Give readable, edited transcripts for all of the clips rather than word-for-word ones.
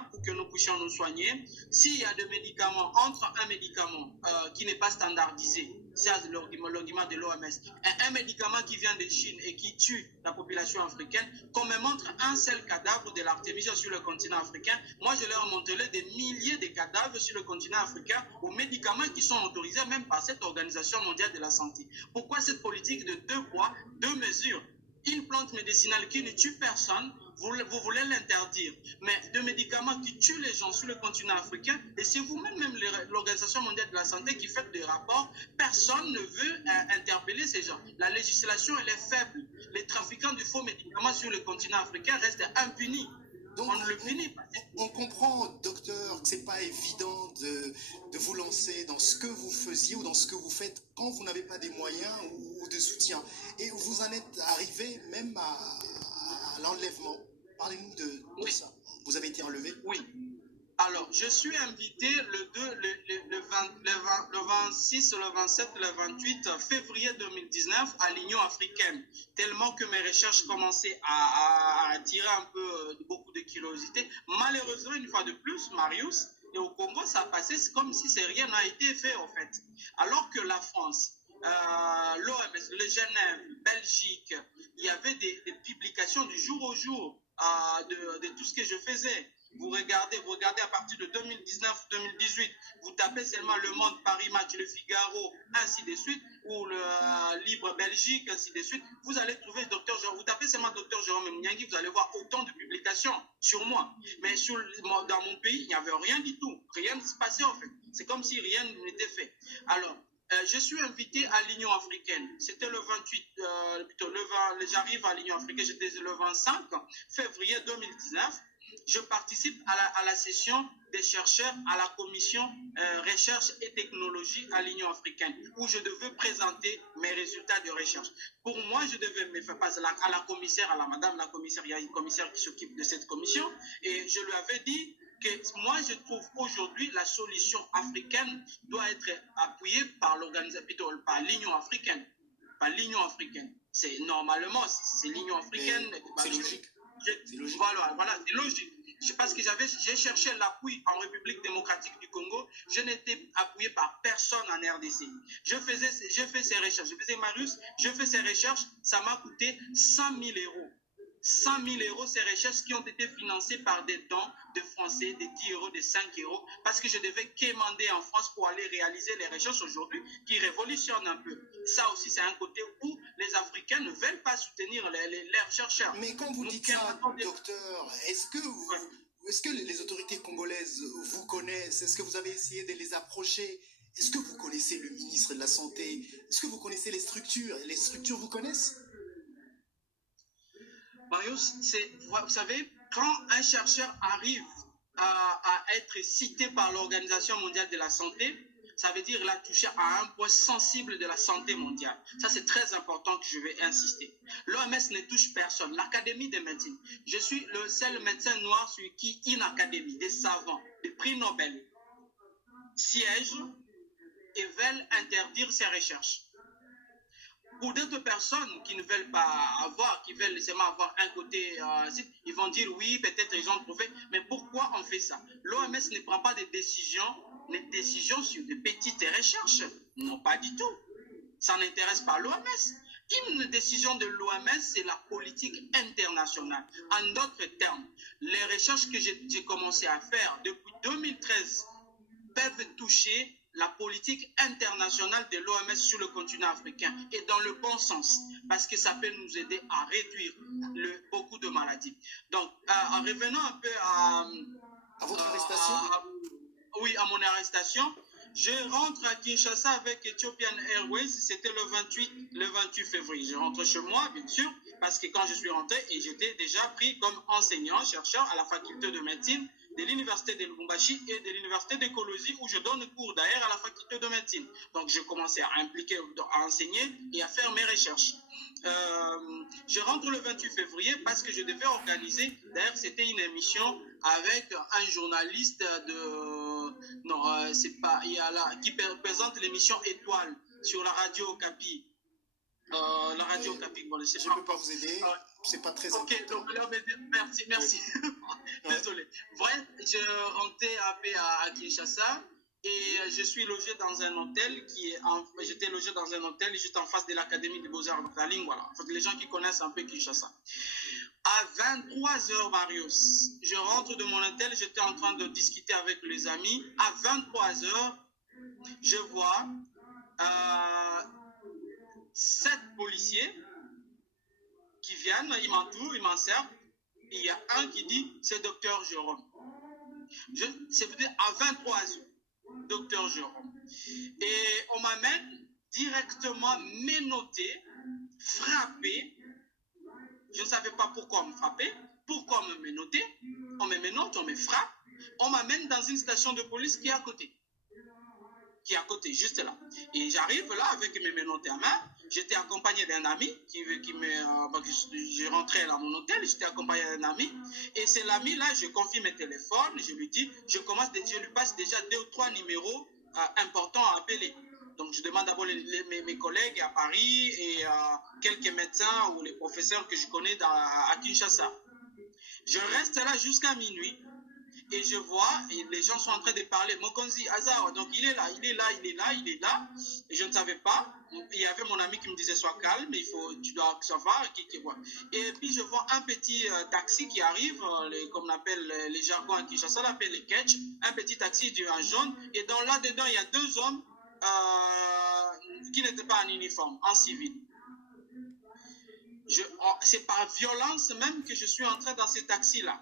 nécessaires pour que nous puissions nous soigner. S'il y a des médicaments, entre un médicament qui n'est pas standardisé, c'est l'argument de l'OMS, un médicament qui vient de Chine et qui tue la population africaine, qu'on me montre un seul cadavre de l'artémisia sur le continent africain, moi je leur montrerai des milliers de cadavres sur le continent africain aux médicaments qui sont autorisés même par cette Organisation mondiale de la santé. Pourquoi cette politique de 2 poids, 2 mesures? Une plante médicinale qui ne tue personne, vous voulez l'interdire. Mais de médicaments qui tuent les gens sur le continent africain, et c'est vous-même, même l'Organisation mondiale de la santé qui fait des rapports, personne ne veut interpeller ces gens. La législation, elle est faible. Les trafiquants de faux médicaments sur le continent africain restent impunis. Donc, on ne le finit pas. On comprend, docteur, que ce n'est pas évident de vous lancer dans ce que vous faisiez ou dans ce que vous faites quand vous n'avez pas des moyens ou de soutien. Et vous en êtes arrivé même à l'enlèvement. Parlez-nous de ça. Vous avez été enlevé? Oui. Alors, je suis invité le 26, le 27, le 28 février 2019 à l'Union africaine. Tellement que mes recherches commençaient à attirer un peu beaucoup de curiosité. Malheureusement, une fois de plus, Marius, et au Congo, ça passait comme si rien n'a été fait, en fait. Alors que la France, l'OMS, le Genève, Belgique, il y avait des publications du jour au jour de tout ce que je faisais. Vous regardez à partir de 2019-2018, vous tapez seulement Le Monde, Paris Match, Le Figaro, ainsi de suite, ou le Libre Belgique, ainsi de suite. Vous allez trouver vous tapez seulement Dr Jérôme Mounyangui, vous allez voir autant de publications sur moi. Mais dans mon pays, il n'y avait rien du tout. Rien ne se passait en fait. C'est comme si rien n'était fait. Alors, je suis invité à l'Union africaine. C'était le 28, j'arrive à l'Union africaine, j'étais le 25 février 2019. Je participe à la session des chercheurs à la commission recherche et technologie à l'Union africaine, où je devais présenter mes résultats de recherche. Pour moi, je devais me faire passer à la commissaire, à la madame la commissaire, il y a une commissaire qui s'occupe de cette commission, et je lui avais dit que moi, je trouve aujourd'hui la solution africaine doit être appuyée par par l'Union africaine. Par l'Union africaine. Normalement, c'est l'Union africaine. C'est logique. C'est logique. Voilà, c'est logique. Parce que j'ai cherché l'appui en République démocratique du Congo, je n'étais appuyé par personne en RDC. Je fais ces recherches. Je faisais Marius, je fais ces recherches, ça m'a coûté 100 000 euros. 100 000 euros, ces recherches qui ont été financées par des dons de Français, de 10 euros, de 5 euros, parce que je devais quémander en France pour aller réaliser les recherches aujourd'hui qui révolutionnent un peu. Ça aussi, c'est un côté où les Africains ne veulent pas soutenir leurs chercheurs. Mais quand vous dites ça, docteur, est-ce que les autorités congolaises vous connaissent? Est-ce que vous avez essayé de les approcher? Est-ce que vous connaissez le ministre de la Santé? Est-ce que vous connaissez les structures? Les structures vous connaissent? Marius, vous savez, quand un chercheur arrive à être cité par l'Organisation mondiale de la santé, ça veut dire qu'il a touché à un point sensible de la santé mondiale. Ça, c'est très important que je vais insister. L'OMS ne touche personne. L'Académie de médecine, je suis le seul médecin noir sur qui une académie, des savants, des prix Nobel, siègent et veulent interdire ces recherches. Pour d'autres personnes qui ne veulent pas avoir, qui veulent seulement avoir un côté, ils vont dire oui, peut-être ils ont trouvé, mais pourquoi on fait ça? L'OMS ne prend pas des décisions sur des petites recherches. Non, pas du tout. Ça n'intéresse pas l'OMS. Une décision de l'OMS, c'est la politique internationale. En d'autres termes, les recherches que j'ai commencé à faire depuis 2013 peuvent toucher la politique internationale de l'OMS sur le continent africain et dans le bon sens, parce que ça peut nous aider à réduire beaucoup de maladies. Donc, en revenant un peu à votre arrestation. Oui, à mon arrestation, je rentre à Kinshasa avec Ethiopian Airways, c'était le 28 février. Je rentre chez moi, bien sûr, parce que quand je suis rentré, et j'étais déjà pris comme enseignant, chercheur à la faculté de médecine de l'université de Lubumbashi et de l'université de Kolosi, où je donne cours d'ailleurs à la faculté de médecine. Donc, je commençais à impliquer, à enseigner et à faire mes recherches. Je rentre le 28 février parce que je devais organiser, d'ailleurs, c'était une émission avec un journaliste qui présente l'émission Étoile sur la radio Okapi. La radio Okapi, bon, je ne peux pas vous aider. c'est pas très Ok, important. donc là, merci, merci. Ouais. Désolé. Bref, je rentrais un peu à Kinshasa et je suis logé dans un hôtel j'étais logé dans un hôtel juste en face de l'Académie des Beaux-Arts de Tallinn, voilà. En fait, les gens qui connaissent un peu Kinshasa. À 23 heures, Marius, je rentre de mon hôtel, j'étais en train de discuter avec les amis. À 23 heures, je vois 7 policiers qui viennent, ils m'entourent, ils m'encerclent. Il y a un qui dit, c'est docteur Jérôme. C'est à 23 heures, docteur Jérôme. Et on m'amène directement menotté, frappé. Je ne savais pas pourquoi on me frappait, pourquoi on me menottait. On me menotte, on me frappe. On m'amène dans une station de police qui est à côté. Juste là. Et j'arrive là avec mes menottes à main. J'étais accompagné d'un ami je rentrais à mon hôtel, j'étais accompagné d'un ami. Et c'est l'ami là, je confie mes téléphones, je lui dis, je lui passe déjà 2 ou 3 numéros importants à appeler. Donc je demande d'abord mes collègues à Paris et quelques médecins ou les professeurs que je connais à Kinshasa. Je reste là jusqu'à minuit. Et je vois, et les gens sont en train de parler. Mokonzi, Hazard, donc il est là. Et je ne savais pas. Il y avait mon ami qui me disait, sois calme, tu dois savoir. Et puis je vois un petit taxi qui arrive, comme on appelle les jargons à Kinshasa, on appelle les ketch. Un petit taxi en jaune. Et là-dedans, il y a 2 hommes qui n'étaient pas en uniforme, en civil. C'est par violence même que je suis entré dans ce taxi-là.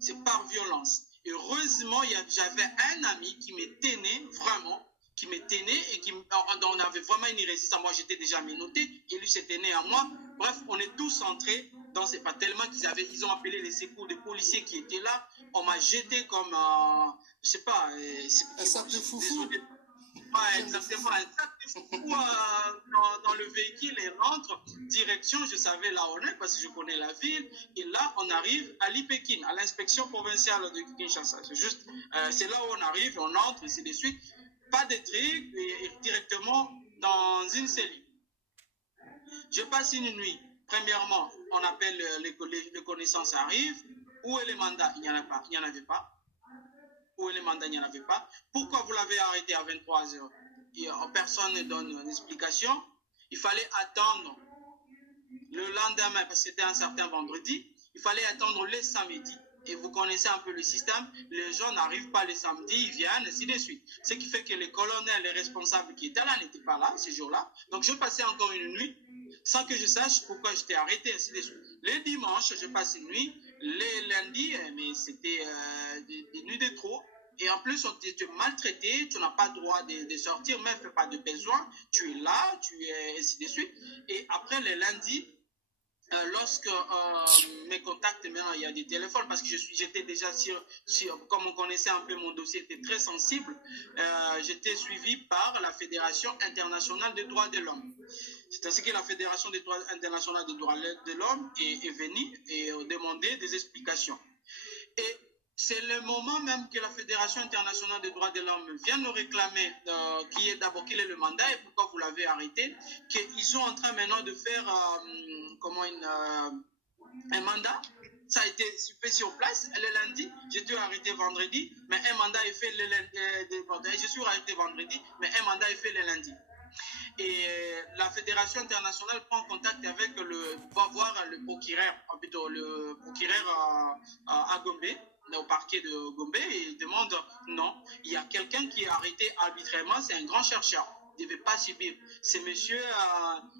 C'est par violence. Heureusement, j'avais un ami qui me tenait vraiment, et on avait vraiment une résistance. Moi, j'étais déjà menotté et lui s'est tenu à moi. Bref, on est tous entrés dans ces pas tellement ils ont appelé les secours des policiers qui étaient là. On m'a jeté comme, je sais pas, un sac de foufou. Ouais, exactement, un sac de foufou dans le véhicule et rentre direction, je savais là où on est parce que je connais la ville. Et là, on arrive à l'IPEKIN, à l'inspection provinciale de Kinshasa. C'est là où on arrive, on entre, et c'est de suite. Pas de trucs, et directement dans une cellule. Je passe une nuit. Premièrement, on appelle les connaissances arrivent. Où est le mandat? Il n'y en avait pas. Où est le mandat? Il n'y en avait pas. Pourquoi vous l'avez arrêté à 23 heures? Personne ne donne une explication. Il fallait attendre le lendemain, parce que c'était un certain vendredi. Il fallait attendre le samedi. Et vous connaissez un peu le système. Les gens n'arrivent pas le samedi, ils viennent, ainsi de suite. Ce qui fait que les colonels, les responsables qui étaient là n'étaient pas là ce jour-là. Donc je passais encore une nuit sans que je sache pourquoi j'étais arrêté, ainsi de suite. Les dimanches, je passe une nuit. Les lundis, mais c'était des nuits de trop. Et en plus, tu es maltraité, tu n'as pas le droit de sortir, même fais pas de besoin. Tu es là, tu es ainsi de suite. Et après les lundis, lorsque mes contacts, maintenant il y a des téléphones, parce que j'étais déjà comme on connaissait un peu mon dossier, était très sensible, j'étais suivi par la Fédération internationale des droits de l'homme. C'est ainsi que la Fédération internationale des droits de l'homme est venue et demandé des explications. Et c'est le moment même que la Fédération internationale des droits de l'homme vient nous réclamer quel est le mandat et pourquoi vous l'avez arrêté, qu'ils sont en train maintenant de faire un mandat. Ça a été fait sur place le lundi, j'étais arrêté vendredi, mais un mandat est fait le lundi. Je suis arrêté vendredi, mais un mandat est fait le lundi. Et la Fédération internationale prend contact avec va voir le procureur à Gombe, au parquet de Gombe, et il demande non, il y a quelqu'un qui est arrêté arbitrairement, c'est un grand chercheur. Il ne devait pas subir. Ce monsieur,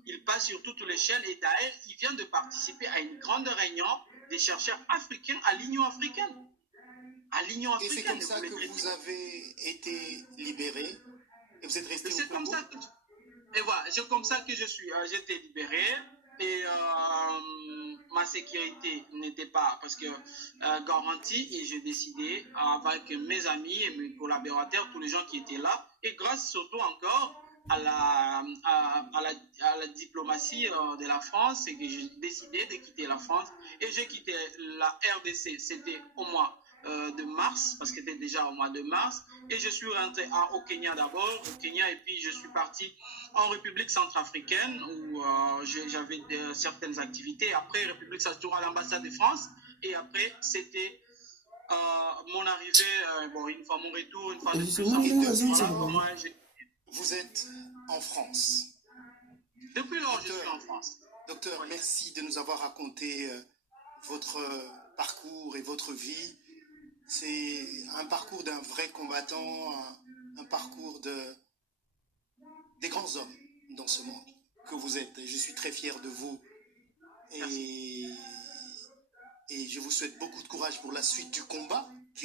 il passe sur toutes les chaînes et d'ailleurs, il vient de participer à une grande réunion des chercheurs africains à l'Union africaine. Et c'est comme ça que vous avez été libéré et vous êtes resté au Congo. Et voilà, c'est comme ça que j'ai été libéré et ma sécurité n'était pas parce que garantie et j'ai décidé avec mes amis et mes collaborateurs, tous les gens qui étaient là et grâce surtout encore à la diplomatie de la France, c'est que j'ai décidé de quitter la France et j'ai quitté la RDC, c'était au mois de mars, parce que c'était déjà au mois de mars. Et je suis rentré au Kenya d'abord, au Kenya, et puis je suis parti en République centrafricaine où j'avais certaines activités. Après, République centrafricaine, à l'ambassade de France. Et après, c'était mon arrivée, bon, une fois mon retour, une fois de plus en France. Voilà comment vous êtes en France. Depuis lors, je suis en France. Docteur, oui. Merci de nous avoir raconté votre parcours et votre vie. C'est un parcours d'un vrai combattant, un parcours des grands hommes dans ce monde que vous êtes. Et je suis très fier de vous. Et je vous souhaite beaucoup de courage pour la suite du combat.